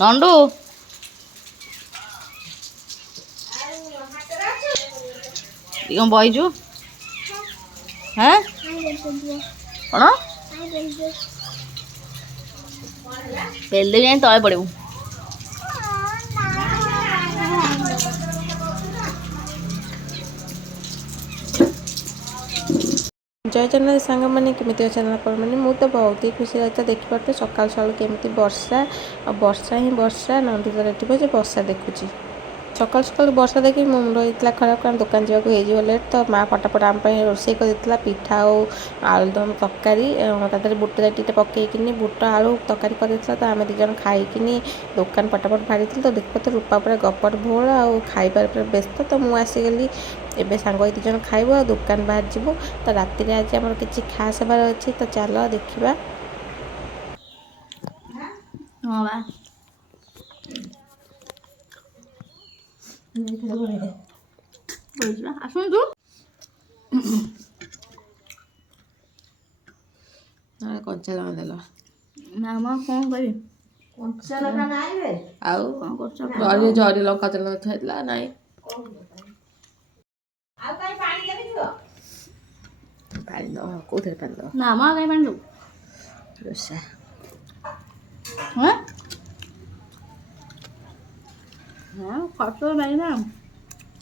ନଣ୍ଡୁ କ'ଣ ବଇଛୁ? ହଁ କ'ଣ ହେଲେ ଯାଇ ତଳେ ପଡ଼ିବୁ। जय जगन्नाथ सांग मैंने केमी अच्छा मैंने मुझे तो बहुत ही खुशी लगता देखिए सकाल सकाल केमी वर्षा और वर्षा ही वर्षा नंदी तो ये वर्षा देखुची सकाल सकाल वर्षा देखिए मो मुंड होता खराब कारण दुकान जावाक लेट तो माँ फटाफट आम रोषे कर पिठा और आलुदम तरकारी तार बुट जाटी पकईकिनी बुट आलू तरकारी कर तो आम दिज खाईकिनी दुकान फटाफट बाहरी तो देख तो रूपा पूरा गपट भोल और खाइबार पूरा व्यस्त तो मुझे आसीगली एबे सांग दिज खाइब दुकान बाहर जीव तो राति आज आम कि खास हबार अच्छी तो चल देखा। हाँ आसुन तू कंचा लगा देल ना मैं कौन करी जरी लंका तेल थोड़ा ना पानी दो कौन पानी दो ना मैं कहीं पानी दो रोषा हाँ हाँ खर्च नहीं ना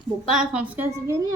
बोपा संस्कार शिखेनी आ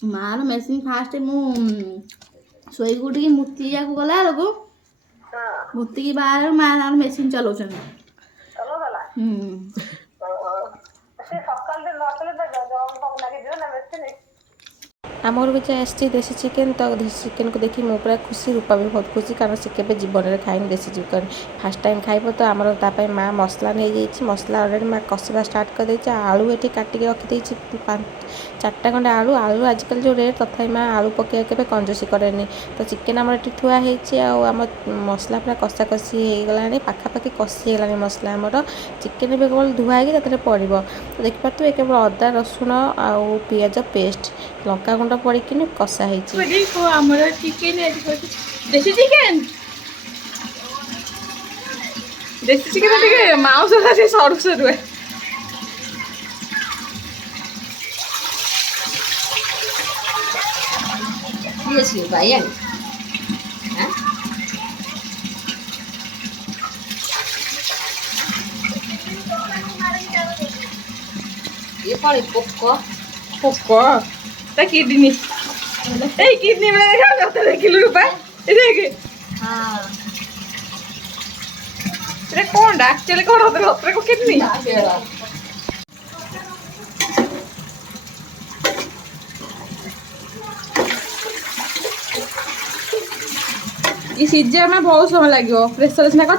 मार मेसीन फास्ट मु शोक उठी मूर्ति जाक गला बेलू मूर्ति की बाहर माँ मेसीन चलाऊँ आम घर भी आसी देसी चिकेन तो देसी चिकेन को देखी मो पूरा खुशी रूपा भी बहुत खुशी कारण से केवे जीवन में खाई देसी चिकेन फास्ट टाइम खाइब तो आमर तापाई माँ मसला नहीं जाइए मसला अलरेडी माँ कषा स्टार्ट कर देती आलू ये काटिक रखी 4टा खंडे आलू आलू आजिकल जो रेट तथा माँ आलू पकड़ के कंजूसी कैनि तो चिकेन आम थुआ आम मसला पूरा कषा कषि हो पाखापाखि कषिगला मसला आमर चिकेन भी केवल धुआ है पड़ो तो देखिए केवल अदा रसुण आउ पियाज पेस्ट लंका गुंड पड़की कषा देसी चिकेन माउस सरू सरू भाई ये कौन पोक किडनी किडनी में देखा किलो रुपये देख हाँ कौन एक्चुअली कौन होता है किडनी ये सीझे में बहुत समय लगे प्रेसर सिना कर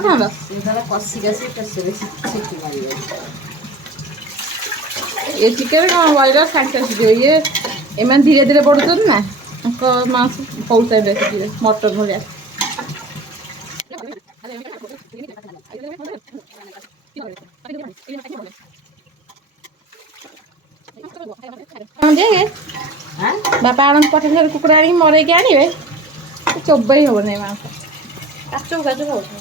ये चिकेन कौन बॉयलर साइड सीझे ये एम धीरे धीरे बढ़ुं ना मांस बहुत टाइम सीझे मटन भाया बापा आनंद पठे कुकुड़ा आनी मरईक आने चोबई हम नहीं मांस काचो काचो सागे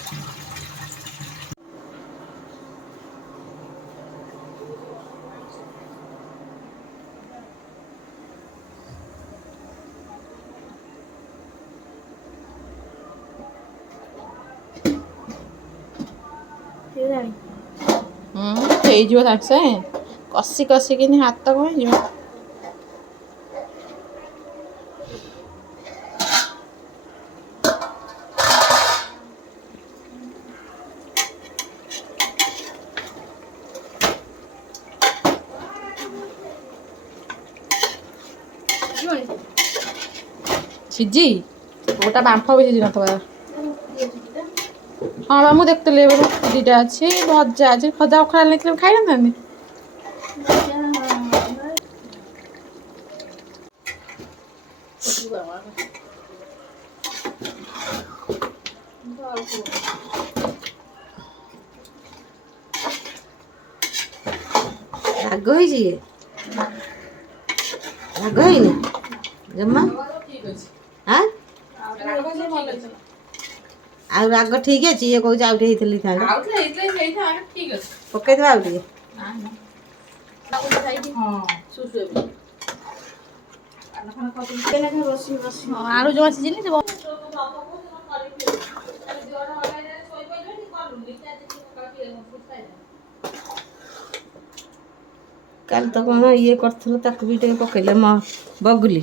सागे कषि कषिक हाथ कौन सीझी गोटा बांफ भी सीझी नथ ହଁ ବା ମୁଁ ଦେଖୁଥିଲି ଏବେ ଦିଟା ଅଛି ଭଜା ଅଛି ଭଜା ଅଖରା ନେଇଥିଲେ ଖାଇ ନଥାନ୍ତି। ରାଗ ହେଇଛି ଇଏ ରାଗ ହେଇନି ଜମା ଆଁ ଆଉ ରାଗ ଠିକ ଅଛି ଇଏ କହୁଛି ଆଉ ଟିକେ ହେଇଥିଲି ପକେଇଦବା ଆଉ ଟିକେ ଆଳୁ ଜମା ସିଝିନି ସେ କାଲି ତ କଣ ଇଏ କରିଥିଲ ତାକୁ ବି ଟିକେ ପକେଇଲେ ବଗୁଲି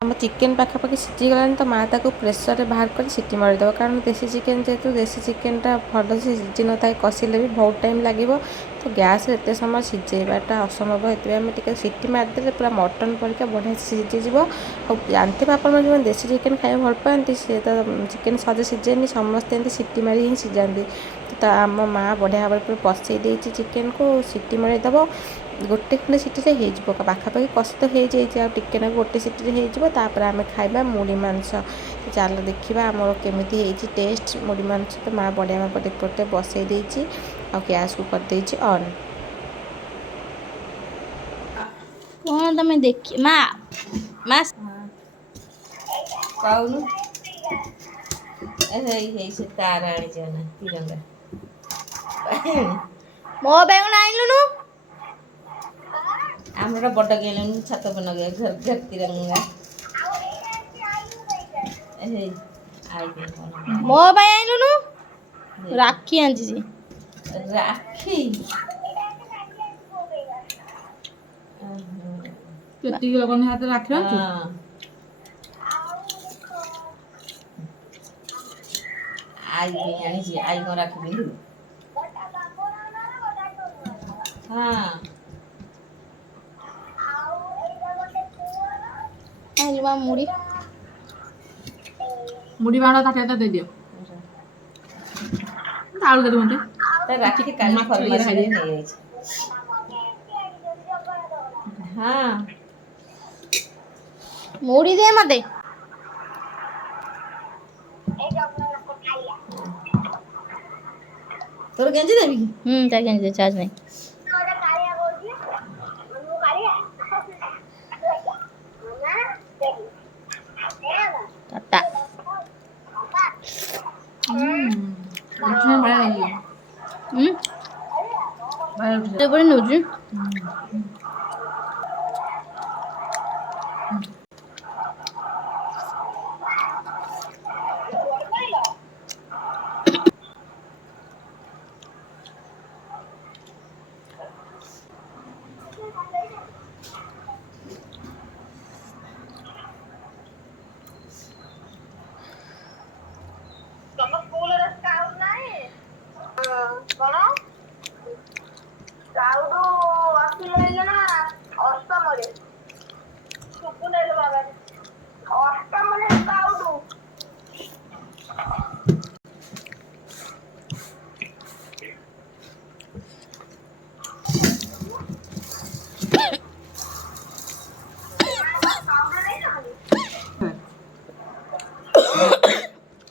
ଆମ ଚିକେନ୍ ପାଖାପାଖି ସିଝିଗଲାଣି ତ ମାଆ ତାକୁ ପ୍ରେସରରେ ବାହାର କରି ସିଟି ମାରିଦେବ କାରଣ ଦେଶୀ ଚିକେନ୍ ଯେହେତୁ ଦେଶୀ ଚିକେନ୍ଟା ଭଲସେ ସିଝି ନଥାଏ କଷିଲେ ବି ବହୁତ ଟାଇମ୍ ଲାଗିବ ତ ଗ୍ୟାସ୍ରେ ଏତେ ସମୟ ସିଝେଇବାଟା ଅସମ୍ଭବ ସେଥିପାଇଁ ଆମେ ଟିକେ ସିଟି ମାରିଦେଲେ ପୁରା ମଟନ୍ ପରିକା ବଢ଼ିଆ ସିଝିଯିବ। ଆଉ ଜାଣିଥିବେ ଆପଣମାନେ ଯେଉଁମାନେ ଦେଶୀ ଚିକେନ୍ ଖାଇବାକୁ ଭଲ ପାଆନ୍ତି ସେ ତ ଚିକେନ୍ ସହଜେ ସିଝେନି ସମସ୍ତେ ଏମିତି ସିଟି ମାରି ହିଁ ସିଝାନ୍ତି ତ ଆମ ମାଆ ବଢ଼ିଆ ଭାବରେ ପୁରା କଷେଇ ଦେଇଛି ଚିକେନ୍କୁ ସିଟି ମାରିଦେବ ଗୋଟେ ଖଣ୍ଡେ ସିଟିରେ ହେଇଯିବ ପାଖାପାଖି କଷି ତ ହେଇଯାଇଛି ଆଉ ଟିକେ ନାକୁ ଗୋଟେ ସିଟିରେ ହେଇଯିବ ତାପରେ ଆମେ ଖାଇବା ମୁଢ଼ି ମାଂସ ଚାଲ ଦେଖିବା ଆମର କେମିତି ହେଇଛି ଟେଷ୍ଟ ମୁଢ଼ି ମାଂସ ତ ମାଆ ବଢ଼ିଆ ଭାବରେ ଏପଟେ ବସେଇ ଦେଇଛି ଆଉ ଗ୍ୟାସ୍କୁ କରିଦେଇଛି ଅନ୍। କଣ ତମେ ଦେଖି ମା ପାଉନୁ ହେଇ ସେ ତାର ଆଣିଛ ନା ତିରଙ୍ଗା ମୋ ପାଇଁ କଣ ଆଣିଲୁନୁ? ଆମର ବଡ଼ ଗେଲୁଣି ଛାତ ଉପରେ ନଗେଇବା ଘର ତିରଙ୍ଗା ହେଇ ମୋ ପାଇଁ ଆଣିଲୁନୁ? ରାକ୍ଷୀ ଆଣିଛି ସେ। ରାକ୍ଷୀ କେତିକି ଲୋକଙ୍କ ହାତରେ ରାକ୍ଷୀ ଆଣିଛୁ? ଆଇ ପାଇଁ ଆଣିଛି ଆଇ କଣ ରାକ୍ଷୀ ପିନ୍ଧିବ ହଁ ଆଣିଲି ମା ମୁଢ଼ି ମୁଢ଼ି ମାଣ ତାଟିଆଟା ଦେଇଦିଅ ଆଳୁ ଦେଲି ମୋତେ ତା ରାକ୍ଷୀ କାଲି ମାଛ ଇଏ ଫର୍ମାସିରେ ଖାଇଦିଏ। ନେଇଯାଇଛି ହଁ ମୁଢ଼ି ଦେ ମତେ। ତୋର ଗେଞ୍ଜି ଦେବି କି ତା କେମିତି ଚାର୍ଜ ନାହିଁ। ଟାଟା ଉଠୁନା ବଢ଼ିଆ ଲାଗିବ ବଢ଼ିଆ ଉଠିଲା ଏପଟେ ନଉଛି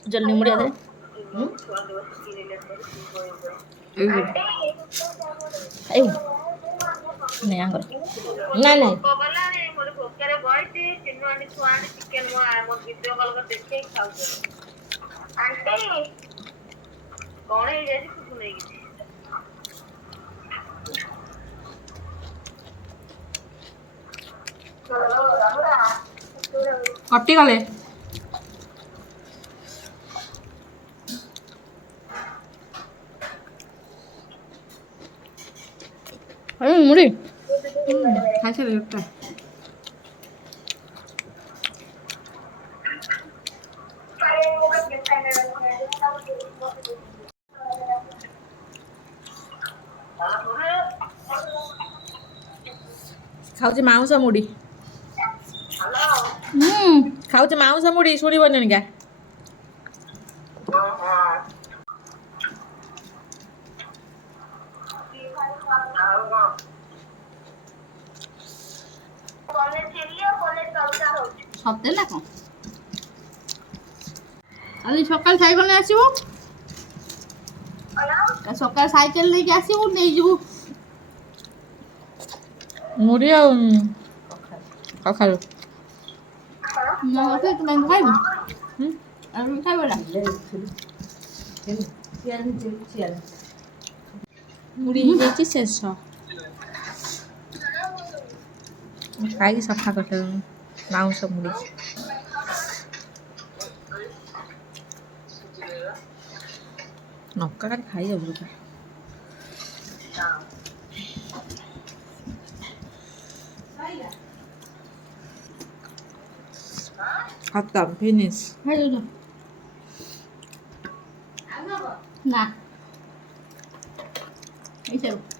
ଜଲ୍ଦି ମୁଢ଼ି ଆଦେ ଏଇ ନେ ଆଙ୍କର ନାଇଁ ନାଇଁ କଟିଗଲେ ମୁଢ଼ି ଖାଇସାରିଲେ ଗୋଟେ ଖାଉଛି ମାଉଁସ ମୁଢ଼ି ହୁଁ ଖାଉଛି ମାଉଁସ ମୁଢି ଶୁଣିବନି କା ସତେ ନା କଣ କାଲି ସକାଳେ ସାଇକେଲ ନେଇ ଆସିବୁ ସକାଳେ ସାଇକେଲ ନେଇକି ଆସିବୁ ନେଇଯିବୁ ମୁଢି ଆଉ କଖାରୁ ମୁଁ ତୁ କାହିଁ ଖାଇବୁ ହୁଁ ଆଉ ଖାଇବ ନା ମୁଢି ହେଇଯାଇଛି ଶେଷ ଖାଇକି ସଫା କରିଦେବୁ ମାଉଁସ ମୁଢି ନକା କାଲି ଖାଇଯାଉଛି ପୁରା ଖତମ ଫିନିଶ ଖାଇଦେଉଛ ନା ଏଇ ଚାଲୁ